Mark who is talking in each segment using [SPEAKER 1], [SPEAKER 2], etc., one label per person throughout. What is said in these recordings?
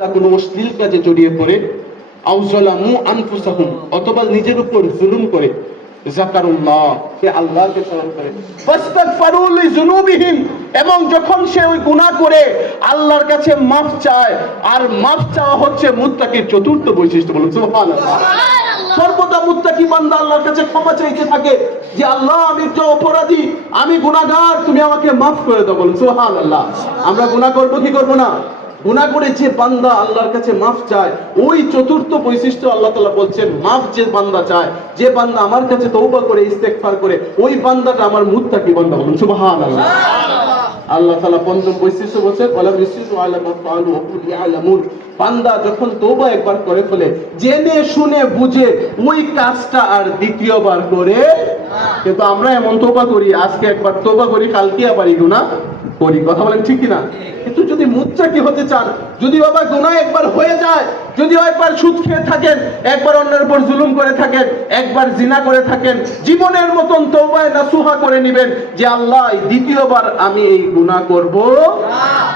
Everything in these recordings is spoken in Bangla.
[SPEAKER 1] তা কোনো অশ্লীল কাজে জড়িয়ে পড়ে। আউজলামু আনফুসাহুম অথবা নিজের উপর জুলুম করে। জাকারুল্লাহ সে আল্লাহকে স্মরণ করে। ফাস্তাগফারু লিযুনুবিহিম এবং যখন সে ওই গুনাহ করে আল্লাহর কাছে মাফ চায়। আর মাফ চাওয়া হচ্ছে মুত্তাকির চতুর্থ বৈশিষ্ট্য বলুন সুবহানাল্লাহ। সর্বদা মুত্তাকি বান্দা আল্লাহর কাছে ক্ষমা চাইতে থাকে যে আল্লাহ আমি তো অপরাধী আমি গুনাহগার তুমি আমাকে মাফ করে দাও বলুন সুবহানাল্লাহ। আমরা গুনাহ করব কি করব না? গুনাহ করে যে বান্দা আল্লাহর কাছে মাফ চায়। ওই চতুর্থ বৈশিষ্ট্য আল্লাহ তাআলা বলছেন মাফ যে বান্দা চায় যে বান্দা আমার কাছে তৌবা করে ইস্তেগফার করে ওই বান্দাটা আমার মুত্তাকি বান্দা বলুন সুবহানাল্লাহ। আল্লাহ তাআলা পঞ্চম বৈশিষ্ট্য বলছেন ওয়ালা বিসিসু আলা মা বান্দা যখন তওবা একবার করে ফেলে জেনে শুনে বুঝে ওই কাজটা আর দ্বিতীয়বার করে কিন্তু আমরা এমন তওবা করি আজকে একবার তওবা করি কালকে আবার এই গুনাহ করি। কথা বলেন ঠিক কিনা? কিন্তু যদি মুত্তাকি হতে চান যদি বাবা গুনাহ একবার হয়ে যায় যদি একবার সুদ খেয়ে থাকেন একবার অন্যের উপর জুলুম করে থাকেন একবার জিনা করে থাকেন জীবনের মতন তওবায় নাসুহা করে নিবেন যে আল্লাহ দ্বিতীয়বার আমি এই গুনাহ করব।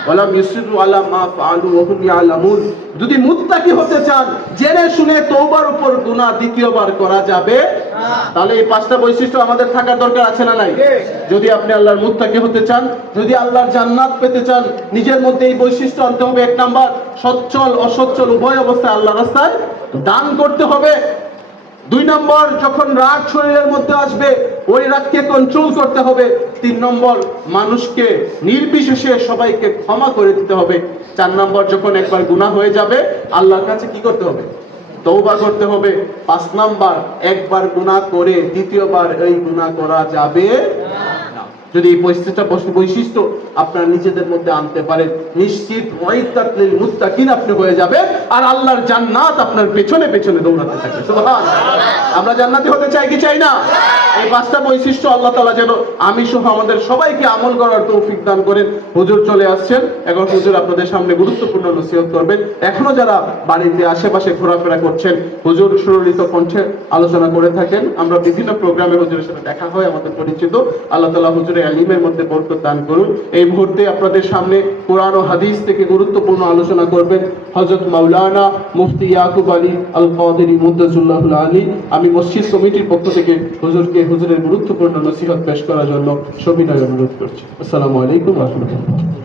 [SPEAKER 1] ওয়ালা মিসরু আলা মা ফাআলু ওয়া ইয়ালামুন। যদি মুত্তাকি হতে চান, জেনে শুনে তওবার উপর গুনাহ দ্বিতীয়বার করা যাবে। তাহলে এই পাঁচটা বৈশিষ্ট্য আমাদের থাকার দরকার আছে না নাই? যদি আপনি আল্লাহর মুত্তাকি হতে চান, যদি আল্লাহর জান্নাত পেতে চান, নিজের মধ্যে এই বৈশিষ্ট্য আনতে হবে। এক নাম্বার, সচ্ছল, অসচ্ছল উভয় অবস্থায় আল্লাহ রাস্তায় দান করতে হবে। দুই নম্বর যখন রাগ শরীরের মধ্যে আসবে, ওই রাগকে কন্ট্রোল করতে হবে। তিন নম্বর, মানুষকে নির্বিশেষে সবাইকে ক্ষমা করে দিতে হবে। চার নম্বর, যখন একবার গুনাহ হয়ে যাবে, আল্লাহর কাছে কি করতে হবে? তৌবা করতে হবে। পাঁচ নাম্বার, একবার গুনাহ করে দ্বিতীয়বার এই গুনাহ করা যাবে যদি এই বস- বৈশিষ্ট্য আপনার নিজেদের মধ্যে আনতে পারেন, নিশ্চিত মুত্তাকিন আপনি হয়ে যাবেন। আর আল্লাহর জান্নাত আপনার পেছনে পেছনে দৌড়াতে থাকবে আমরা জান্নাতি হতে চাই কি চাই না? এই পাঁচটা বৈশিষ্ট্য আল্লাহ তাআলা যেন আমি সহ আমাদের সবাইকে আমল করার তৌফিক দান করেন। হুজুর চলে আসছেন। এখন হুজুর আপনাদের সামনে গুরুত্বপূর্ণ নসিহত করবেন। এখনও যারা বাড়িতে, আশেপাশে ঘোরাফেরা করছেন, হুজুর সুরলিত কণ্ঠে আলোচনা করে থাকেন। আমরা বিভিন্ন প্রোগ্রামে হুজুরের সাথে দেখা হয়, আমাদের পরিচিত। আল্লাহ তাআলা হুজুরের আলিমের মধ্যে বরকত দান করুন। এই মুহূর্তে আপনাদের সামনে কোরআন ও হাদিস থেকে গুরুত্বপূর্ণ আলোচনা করবেন হযরত মাওলানা মুফতি ইয়াকুব আলী আল কাদেরী মুদ্দাজুল্লাহ আলী, আমি মসজিদ সমিতির পক্ষ থেকে হুজুরকে হুজুরের গুরুত্বপূর্ণ নসিহত পেশ করার জন্য সবিনয় অনুরোধ করছি। আসসালামু আলাইকুম রাহমাতুল্লাহ।